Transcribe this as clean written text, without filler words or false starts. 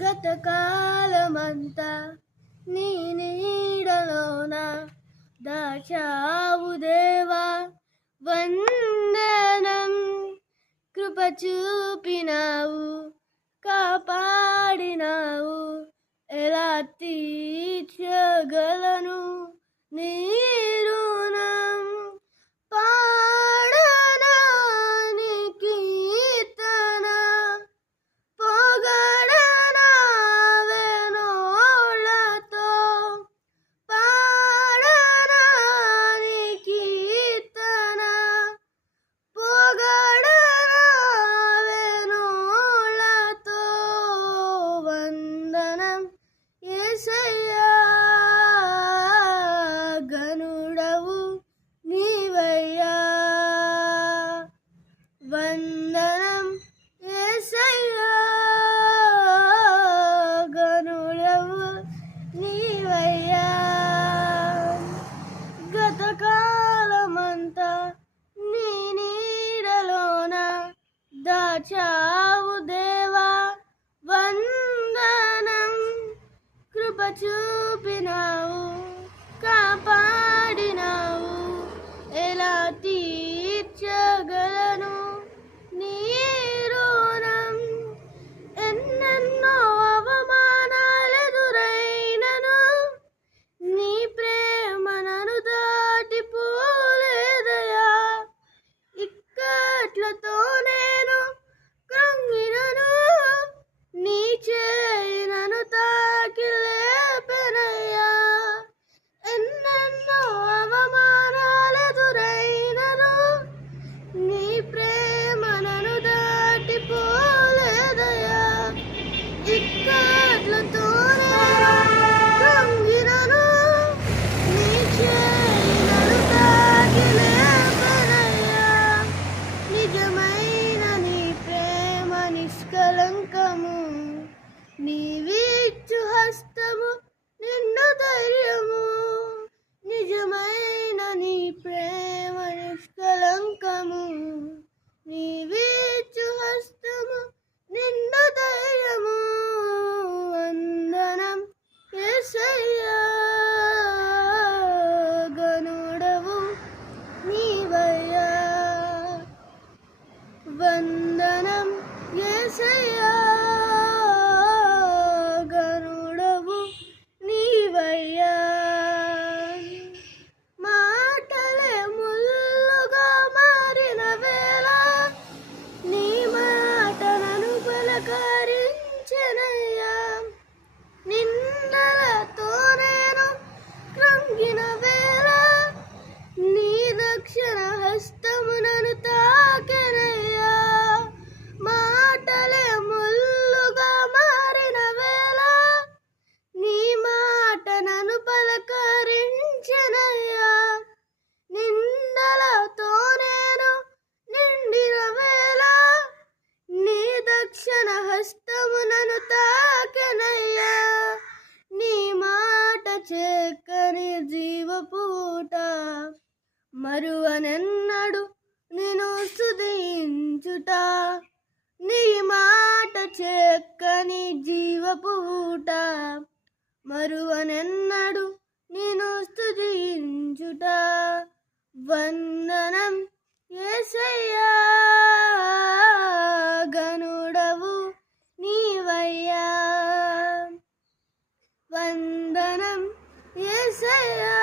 గతకాలమంతా నీ నీడలోన దాచావు దేవా వందనం. కృప చూపినావు, కాపాడినావు, ఎలా తీర్చగలను నీ రుణం. పాడనా నీ కీర్తన, పొగడనా వేణోళ్ళతో. పాడనా నీ కీర్తన, పొగడనా వేణోళ్ళతో. వందనం యేసయ్యా, గనుడవు నీవయ్యా. వందనం యేసయ్యా, గనుడవు నీవయ్యా. గతకాలమంతా నీ నీడలోన దాచావు దేవా వందనం. కృప చూపినావు, కాపాడినావు, ఎలా తీర్చగలను నీ రుణం. ఎన్నెన్నో అవమానాలెదురైనను నీ ప్రేమ నన్ను దాటిపోలేదయా. ఇక్కట్లతో నేను కృంగినను, నీ చేయి నన్ను తాకి లేపెనయ్యా. ఎన్నెన్నో అవమానాలెదురైనను నీ ప్రేమ నన్ను దాటిపోలేదయా. ఇక్కట్లతో నేను కృంగినను, నీ చేయి నన్ను తాకి లేపెనయ్యా. నిజమైన నీ ప్రేమ నిష్కలంకము, నీవిచ్చు హస్తము నిన్ను ధైర్యము. నిజమైన నీ ప్రేమ నిష్కలంకము, నీవిచ్చు హస్తము నిన్ను ధైర్యము. వందనం యేసయ్యా, గనుడవు నీవయ్యా. వందనం యేసయ్యా, గనుడవు నీవయ్యా. మాటలే ముల్లుగా మారిన వేళ నీ మాట నన్ను పలకరించెనయ్యా. నిందలతో నేను కృంగిన వేళ నీ దక్షిణ హస్తము నన్ను తాకెనయ్యా. మాటలే ముల్లుగా మారిన వేళ నీ మాట నన్ను పలకరించెనయ్యా. నిందలతో నేను నిండిన వేళ నీ దక్షిణ హస్తము నన్ను తాకెనయ్యా. నీ మాట చెక్కని జీవపూట, మరువనెన్నడు నిన్ను స్తుతించుట. నీ మాట చెక్కని జీవపూట, మరువనెన్నడు నిన్ను స్తుతించుట. వందనం యేసయ్యా, గనుడవు నీవయ్యా. వందనం యేసయ్యా.